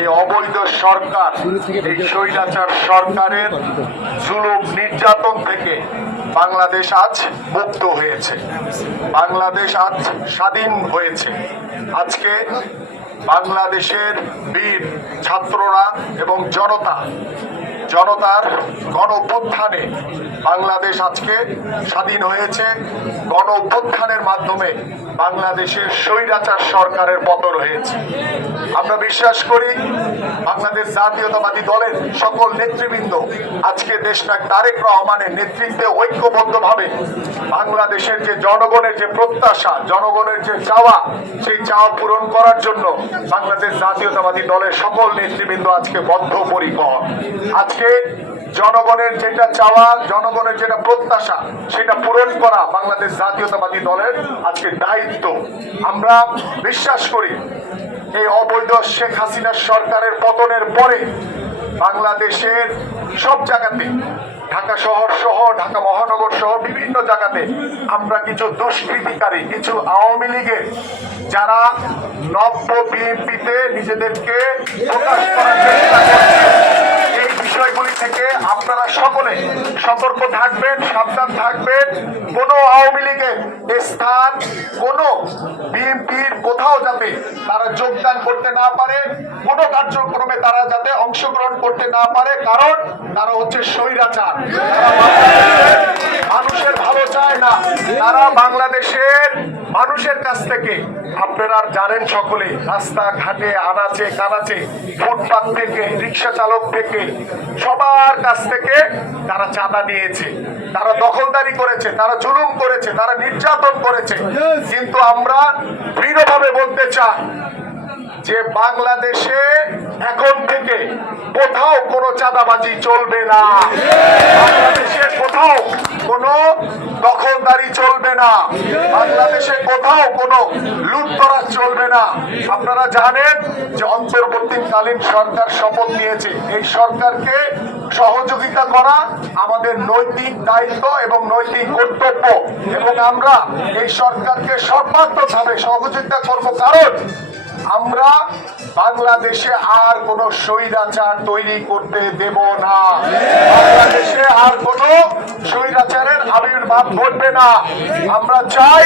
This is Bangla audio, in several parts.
এই অবৈধ সরকার, এই স্বৈরাচার সরকারের জুলুম নির্যাতন থেকে বাংলাদেশ আজ মুক্ত হয়েছে, বাংলাদেশ আজ স্বাধীন হয়েছে। আজকে বাংলাদেশের বীর ছাত্ররা এবং জনতার গণ অভ্যুত্থানে বাংলাদেশ আজকে স্বাধীন হয়েছে। গণ অভ্যুত্থানের মাধ্যমে বাংলাদেশের স্বৈরাচার সরকারের পতন হয়েছে। আমরা বিশ্বাস করি বাংলাদেশ জাতীয়তাবাদী দলের সকল নেতৃবৃন্দ আজকে দেশনায়ক তারেক রহমানের নেতৃত্বে ঐক্যবদ্ধভাবে বাংলাদেশের যে জনগণের যে প্রত্যাশা, জনগণের যে চাওয়া, সেই চাওয়া পূরণ করার জন্য বাংলাদেশ জাতীয়তাবাদী দলের সকল নেতৃবৃন্দ আজকে বদ্ধপরিকর। আজকে জনগণের যেটা চাওয়া, জনগণের যেটা প্রত্যাশা, সেটা পূরণ করা বাংলাদেশ জাতীয়তাবাদী দলের আজকে দায়িত্ব। আমরা বিশ্বাস করি এই অবৈধ শেখ হাসিনার সরকারের পতনের পরে বাংলাদেশের সব জায়গাতে, ঢাকা শহর সহ, ঢাকা মহানগর সহ বিভিন্ন জায়গাতে আমরা কিছু দুষ্কৃতিকারী, কিছু আওয়ামী লীগের যারা নব্য বিএনপিতে নিজেদেরকে প্রকাশ করার চেষ্টা করছে, এই বিষয়গুলি থেকে আপনারা সকলে সতর্ক থাকবেন, সাবধান থাকবেন। কোন আওয়ামী লীগের স্থান, কোন বিএনপির কোথাও যাতে তারা যোগদান করতে না পারে, কোন কার্যক্রমে তারা যাতে অংশগ্রহণ করতে না পারে, কারণ তারা হচ্ছে স্বৈরাচার। মানুষের ভালো চায় না, তারা বাংলাদেশের মানুষের কাছ থেকে, আপনারা জানেন সকলে, রাস্তাঘাটে আনাচে কানাচে, ফুটপাত থেকে, রিক্সা চালক থেকে, সবার কাছ থেকে তারা চাঁদা নিয়েছে, তারা দখলদারি করেছে, তারা জুলুম করেছে, তারা নির্যাতন করেছে। কিন্তু আমরা দৃঢ়ভাবে বলতে চাই যে বাংলাদেশে এখন থেকে কোথাও কোনো চাঁদাবাজি চলবে না, বাংলাদেশে কোথাও কোনো দখলদারি চলবে না, বাংলাদেশে কোথাও কোনো লুটতরাজ চলবে না। আপনারা জানেন যে অন্তর্বর্তীকালীন সরকার শপথ নিয়েছে, এই সরকারকে সহযোগিতা করা আমাদের নৈতিক দায়িত্ব এবং নৈতিক কর্তব্য, এবং আমরা এই সরকারকে সর্বাত্মকভাবে সহযোগিতা করব, কারণ আমরা বাংলাদেশে আর কোন স্বৈরাচার তৈরি করতে দেব না, বাংলাদেশে আর কোন স্বৈরাচারের আবির্ভাব ঘটবে না। আমরা চাই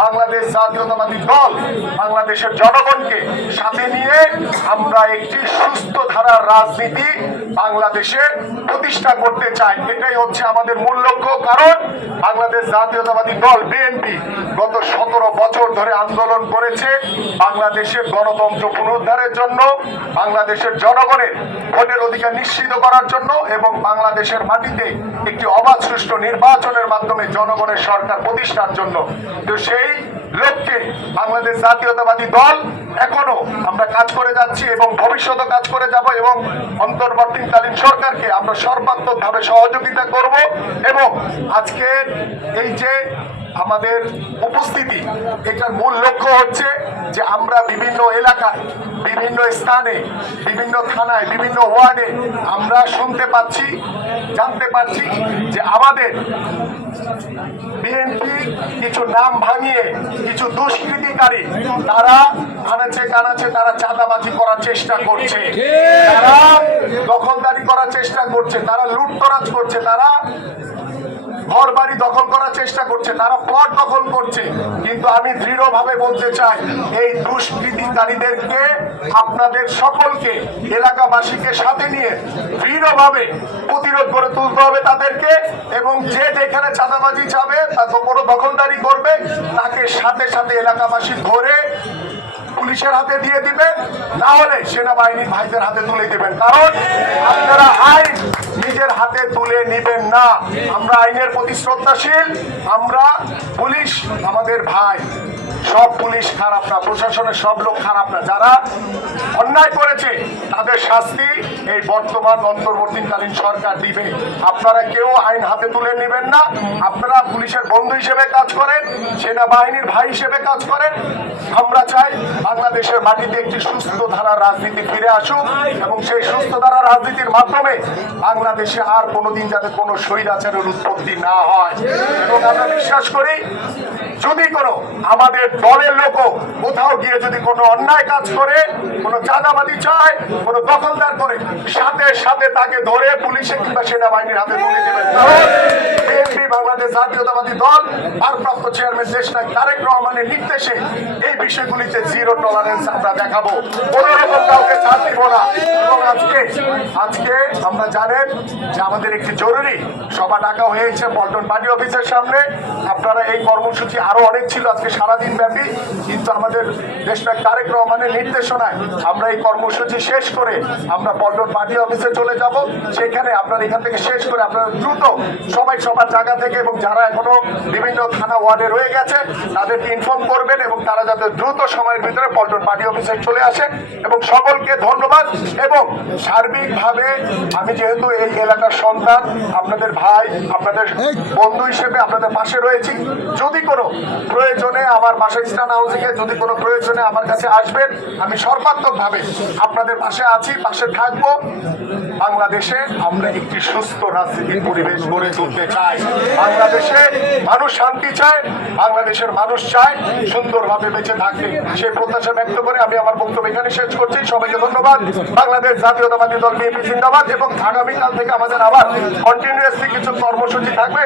বাংলাদেশ জাতীয়তাবাদী দল বাংলাদেশের জনগণকে সাথে নিয়ে আমরা একটি সুস্থ ধারার রাজনীতি বাংলাদেশে প্রতিষ্ঠা করতে চাই। এটাই হচ্ছে আমাদের মূল লক্ষ্য, কারণ বাংলাদেশ জাতীয়তাবাদী দল বিএনপি গত 17 বছর ধরে আন্দোলন করেছে বাংলাদেশের গণতন্ত্র পুনরুদ্ধারের জন্য, বাংলাদেশের জনগণের ভোটের অধিকার নিশ্চিত করার জন্য, এবং বাংলাদেশের মাটিতে একটি অবাধ সুষ্ঠু নির্বাচনের মাধ্যমে জনগণের সরকার প্রতিষ্ঠার জন্য। তো সেই লক্ষ্যে বাংলাদেশ জাতীয়তাবাদী দল এখনো আমরা কাজ করে যাচ্ছি এবং ভবিষ্যতে কাজ করে যাব, এবং অন্তর্বর্তীকালীন সরকারকে আমরা সর্বাত্মকভাবে সহযোগিতা করব। এবং আজকে এই যে আমাদের উপস্থিতি, এটার মূল লক্ষ্য হচ্ছে যে আমরা বিভিন্ন এলাকায়, বিভিন্ন স্থানে, বিভিন্ন থানায়, বিভিন্ন ওয়ার্ডে আমরা শুনতে পাচ্ছি, জানতে পারছি যে আমাদের বিএনপি কিছু নাম ভাঙিয়ে কিছু দুষ্কৃতিকারী তারা আনাচে কানাচে তারা চাঁদাবাজি করার চেষ্টা করছে, তারা দখলদারি করার চেষ্টা করছে, তারা লুটতরাজ করছে, তারা ঘর বাড়ি দখল করার চেষ্টা করছে, তারা প্লট দখল করছে। কিন্তু আমি দৃঢ়ভাবে বলতে চাই, এই দুষ্কৃতিকারীদেরকে আপনাদের সকলকে, এলাকাবাসীকে সাথে নিয়ে দৃঢ়ভাবে প্রতিরোধ করে তুলতে হবে তাদেরকে, এবং যে যেখানে চাঁদাবাজি চাবে, কোনো দখলদারি করবে, তাকে সাথে সাথে এলাকাবাসী ধরে পুলিশের হাতে দিয়ে দিবেন, না হলে সেনাবাহিনীর ভাইদের হাতে তুলে দিবেন, কারণ আপনারা আইন নিজের হাতে তুলে নিবেন না। আমরা আইনের প্রতি শ্রদ্ধাশীল, আমরা পুলিশ আমাদের ভাই, সব পুলিশ খারাপ না, প্রশাসনের সব লোক খারাপ না, যারা অন্যায় করেছে তাদের শাস্তি এই বর্তমান অন্তর্বর্তীকালীন সরকার দিবে। আপনারা কেউ আইন হাতে তুলে নেবেন না, আপনারা পুলিশের বন্ধু হিসেবে কাজ করেন, সেনাবাহিনীর ভাই হিসেবে কাজ করেন। আমরা চাই বাংলাদেশের মাটিতে একটি সুস্থ ধারার রাজনীতি ফিরে আসুক, এবং সেই সুস্থ ধারার রাজনীতির মাধ্যমে বাংলাদেশে আর কোনোদিন যাতে কোনো স্বৈরাচারের উৎপত্তি না হয়। এবং আমরা বিশ্বাস করি যদি কোনো আমাদের দলের লোক কোথাও গিয়ে যদি কোনো অন্যায় কাজ করে, কোনো চাঁদাবাদি চায়, কোনো দখলদার করে, সাথে সাথে তাকে ধরে পুলিশে কিংবা সেনাবাহিনীর হাতে তুলে দেবেন। বিএনপি বাংলাদেশ জাতীয়তাবাদী দল ভারপ্রাপ্ত চেয়ারম্যান দেশনায়ক তারেক রহমানের নির্দেশে এই বিষয়গুলিতে জিরো টলারেন্স আমরা দেখাবো, কোনো রকম কাউকে ছাড় দিব না। এবং আজকে আমরা জানেন যে আমাদের একটি জরুরি সভা ডাকা হয়েছে পল্টন পার্টি অফিসের সামনে। আপনারা এই কর্মসূচি আরো অনেক ছিল আজকে সারাদিন ব্যাপী, কিন্তু আমাদের দেশনায়ক তারেক রহমানের নির্দেশনায় আমরা এই কর্মসূচি শেষ করে আমরা পল্টন পার্টি অফিসে চলে যাব। সেখানে আপনারা এখান থেকে শেষ করে আপনারা দ্রুত সবাই সবার জায়গা থেকে এবং যারা এখনো বিভিন্ন থানা ওয়ার্ডে রয়ে গেছে তাদেরকে ইনফর্ম করবেন এবং তারা যাতে দ্রুত সময়ের ভিতরে পল্টন পার্টি অফিসে চলে আসেন। এবং সকলকে ধন্যবাদ। এবং সার্বিকভাবে আমি যেহেতু এই এলাকার সন্তান, আপনাদের ভাই, আপনাদের বন্ধু হিসেবে আপনাদের পাশে রয়েছি। যদি কোনো প্রয়োজনে আমার বাসা স্টান হাউসিংয়ে যদি কোনো প্রয়োজনে আমার কাছে আসবেন, আমি সর্বাত্মকভাবে আপনাদের পাশে আছি, পাশে থাকবো। বাংলাদেশে আমরা একটি সুস্থ রাজনীতির পরিবেশ গড়ে তুলতে চাই। বাংলাদেশে মানুষ শান্তি চায়, বাংলাদেশের মানুষ চায় সুন্দরভাবে বেঁচে থাকতে। সেই প্রত্যাশা ব্যক্ত করে আমি আমার বক্তব্য এখানে শেষ করছি। সবাইকে ধন্যবাদ। বাংলাদেশ জাতীয়তাবাদী দল বিএনপি জিন্দাবাদ। এবং আগামীকাল থেকে আমাদের আবার কন্টিনিউয়াসলি কিছু কর্মসূচি থাকবে।